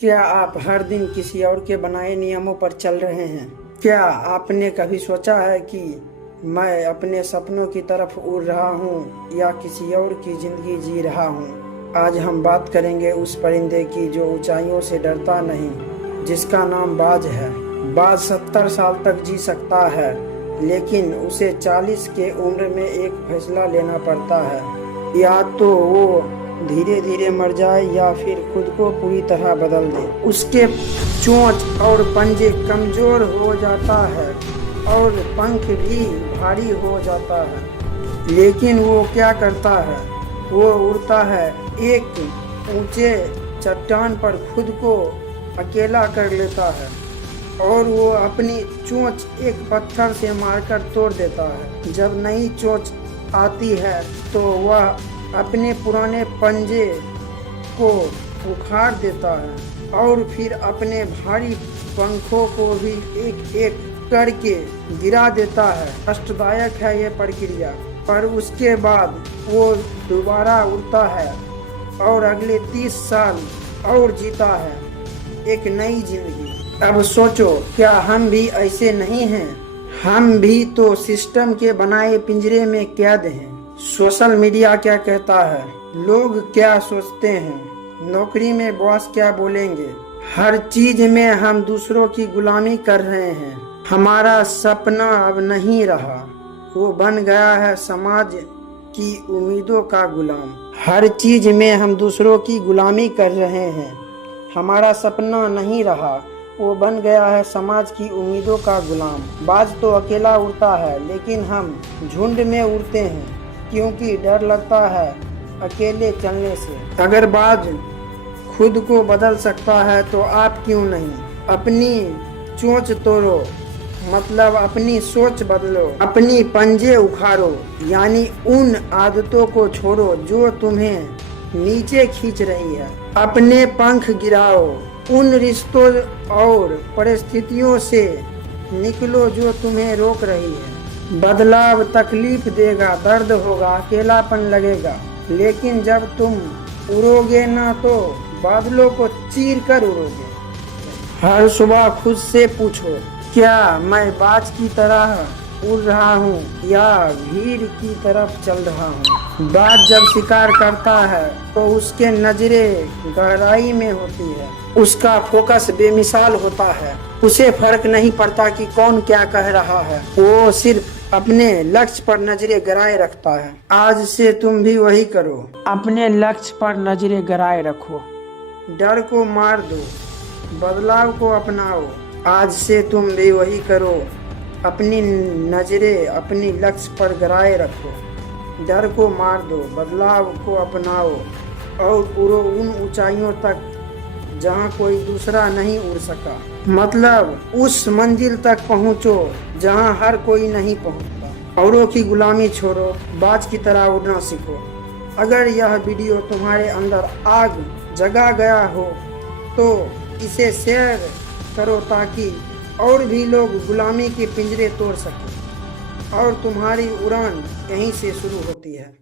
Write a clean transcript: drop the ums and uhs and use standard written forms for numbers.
क्या आप हर दिन किसी और के बनाए नियमों पर चल रहे हैं? क्या आपने कभी सोचा है कि मैं अपने सपनों की तरफ उड़ रहा हूँ या किसी और की जिंदगी जी रहा हूँ? आज हम बात करेंगे उस परिंदे की जो ऊंचाइयों से डरता नहीं, जिसका नाम बाज है। बाज 70 साल तक जी सकता है, लेकिन उसे 40 के उम्र में एक फैसला लेना पड़ता है। या तो वो धीरे धीरे मर जाए या फिर खुद को पूरी तरह बदल दे। उसके चोंच और पंजे कमजोर हो जाता है और पंख भी भारी हो जाता है, लेकिन वो क्या करता है? वो उड़ता है, एक ऊंचे चट्टान पर खुद को अकेला कर लेता है और वो अपनी चोंच एक पत्थर से मारकर तोड़ देता है। जब नई चोंच आती है तो वह अपने पुराने पंजे को उखाड़ देता है और फिर अपने भारी पंखों को भी एक एक करके गिरा देता है। कष्टदायक है ये प्रक्रिया, पर उसके बाद वो दोबारा उड़ता है और अगले 30 साल और जीता है एक नई जिंदगी। अब सोचो, क्या हम भी ऐसे नहीं हैं? हम भी तो सिस्टम के बनाए पिंजरे में कैद हैं। सोशल मीडिया क्या कहता है, लोग क्या सोचते हैं, नौकरी में बॉस क्या बोलेंगे, हर चीज में हम दूसरों की गुलामी कर रहे हैं। हमारा सपना अब नहीं रहा, वो बन गया है समाज की उम्मीदों का गुलाम। हर चीज में हम दूसरों की गुलामी कर रहे हैं। हमारा सपना नहीं रहा, वो बन गया है समाज की उम्मीदों का गुलाम। बाज तो अकेला उड़ता है, लेकिन हम झुंड में उड़ते हैं क्योंकि डर लगता है अकेले चलने से। अगर बाज खुद को बदल सकता है तो आप क्यों नहीं? अपनी चोंच तोड़ो, मतलब अपनी सोच बदलो, अपनी पंजे उखाड़ो, यानी उन आदतों को छोड़ो जो तुम्हें नीचे खींच रही है। अपने पंख गिराओ, उन रिश्तों और परिस्थितियों से निकलो जो तुम्हें रोक रही है। बदलाव तकलीफ देगा, दर्द होगा, अकेलापन लगेगा, लेकिन जब तुम उड़ोगे ना तो बादलों को चीर कर उड़ोगे। हर सुबह खुद से पूछो, क्या मैं बाज की तरह उड़ रहा हूँ या भीड़ की तरफ चल रहा हूँ? बाज जब शिकार करता है तो उसके नजरें गहराई में होती है, उसका फोकस बेमिसाल होता है। उसे फर्क नहीं पड़ता कि कौन क्या कह रहा है, वो सिर्फ अपने लक्ष्य पर नजरें गड़ाए रखता है। आज से तुम भी वही करो, अपने लक्ष्य पर नजरें गड़ाए रखो, डर को मार दो, बदलाव को अपनाओ। आज से तुम भी वही करो, अपनी नजरें अपनी लक्ष्य पर गड़ाए रखो, डर को मार दो, बदलाव को अपनाओ और उड़ो उन ऊंचाइयों तक जहाँ कोई दूसरा नहीं उड़ सका। मतलब उस मंजिल तक पहुँचो जहाँ हर कोई नहीं पहुँचता। औरों की गुलामी छोड़ो, बाज की तरह उड़ना सीखो। अगर यह वीडियो तुम्हारे अंदर आग जगा गया हो तो इसे शेयर करो ताकि और भी लोग गुलामी के पिंजरे तोड़ सकें। और तुम्हारी उड़ान यहीं से शुरू होती है।